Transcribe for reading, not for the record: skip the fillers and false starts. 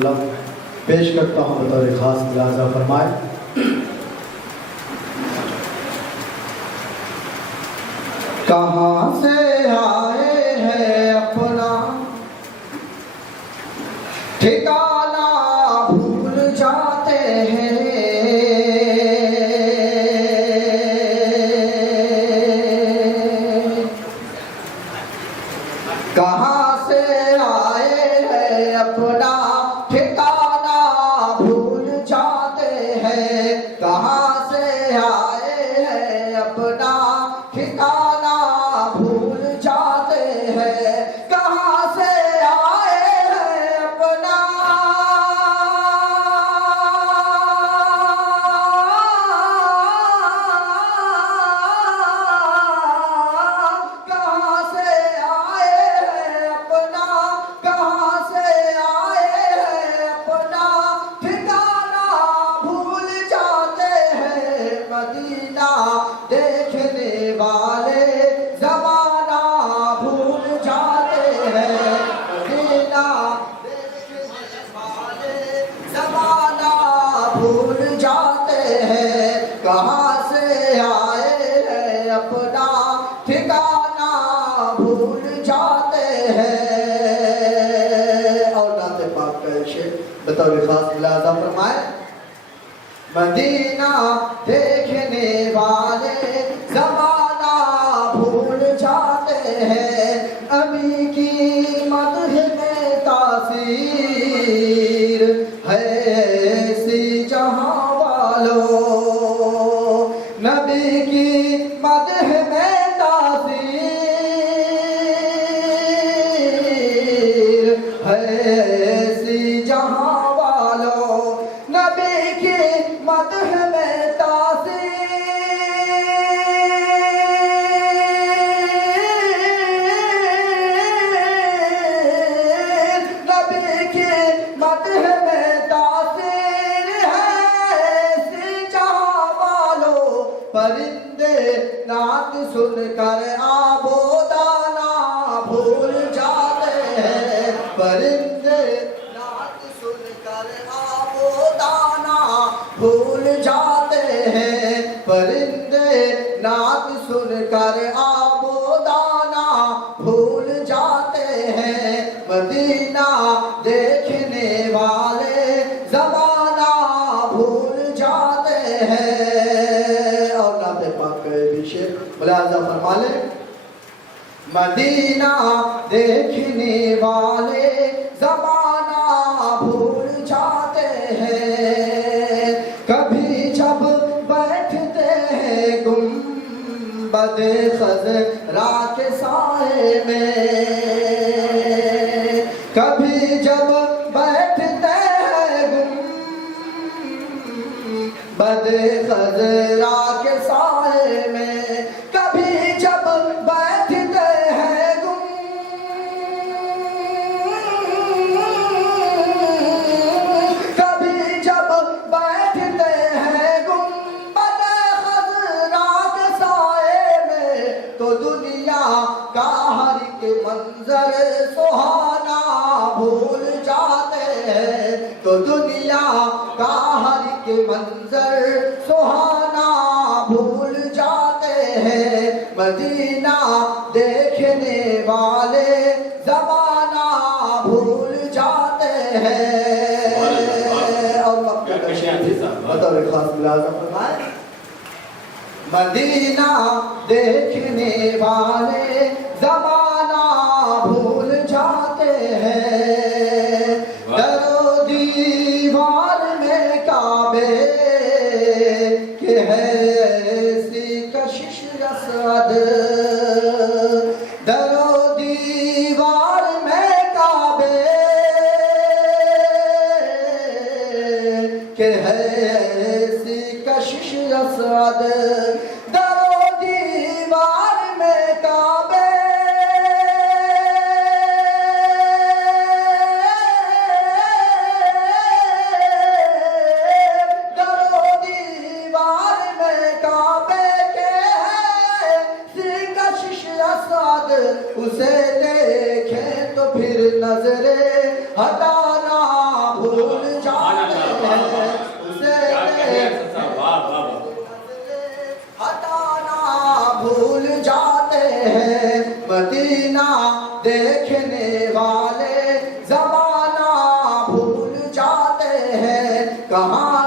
इंशाअल्लाह पेश करता हूँ बतौर खास मुलाजा फरमाए। कहाँ से आए हैं अपना ठिकाना भूल जाते हैं, कहाँ से आए हैं अपना ठिकाना भूल जाते हैं, कहाँ से आए हैं अपना ठिकाना भूल जाते हैं, कहाँ से आए हैं अपना कहाँ से आए हैं अपना, कहाँ से आए हैं अपना ठिकाना भूल जाते हैं। मदीना देखने वाले ज़माना भूल जाते हैं, मदीना देखने वाले ज़माना भूल जाते हैं, कहाँ से आए हैं अपना ठिकाना भूल जाते हैं। और नाते पाक का शेर बतौर खास मुलाजा फरमाए। मदीना देखने वाले ज़माना भूल जाते हैं, अभी की मदह में तासीर है ऐसी जहां वालों, नबी की मदह में तासीर है ऐसी जहां वालों, नबी की मदह में तासीर, नबी की मदह में तासीर है ऐसी जहां वालों, परिंदे नात सुनकर आबोदाना भूल जाते हैं, परिंदे नात सुनकर आबोदाना भूल जाते हैं, परिंदे नात सुनकर आबोदाना भूल जाते हैं। मदीना देखने वाले ज़माना भूल जाते हैं। और नाते पाक का भी शेर मुलाजा फरमा ले। मदीना देखने वाले ज़माना भूल जाते हैं, कभी जब बैठते हैं गुंबदे खज़रा के साए में, कभी जब बैठते हैं गुंबदे खज़रा के साए में, कभी जब बैठते हैं कभी जब बैठते हैं गुंबदे खज़रा के साए में, तो दुनिया का हर के मंजर सुहाना भूल जाते हैं, तो दुनिया का हर के मंजर सुहाना भूल जाते हैं। मदीना देखने वाले ज़माना भूल जाते हैं। और बतौर खास मुलाजा फरमाए। मदीना देखने वाले ज़माना भूल जाते हैं, दरो दीवार में काबे के है ऐसी कशिश रसद, दरो दीवार में काबे के है ऐसी कशिश रसद, दरो दीवार में काबे उसे देखें तो फिर नजरे हटाना भूल जाते हैं उसे हटाना भूल जाते हैं मदीना देखने वाले जमाना भूल जाते हैं कहाँ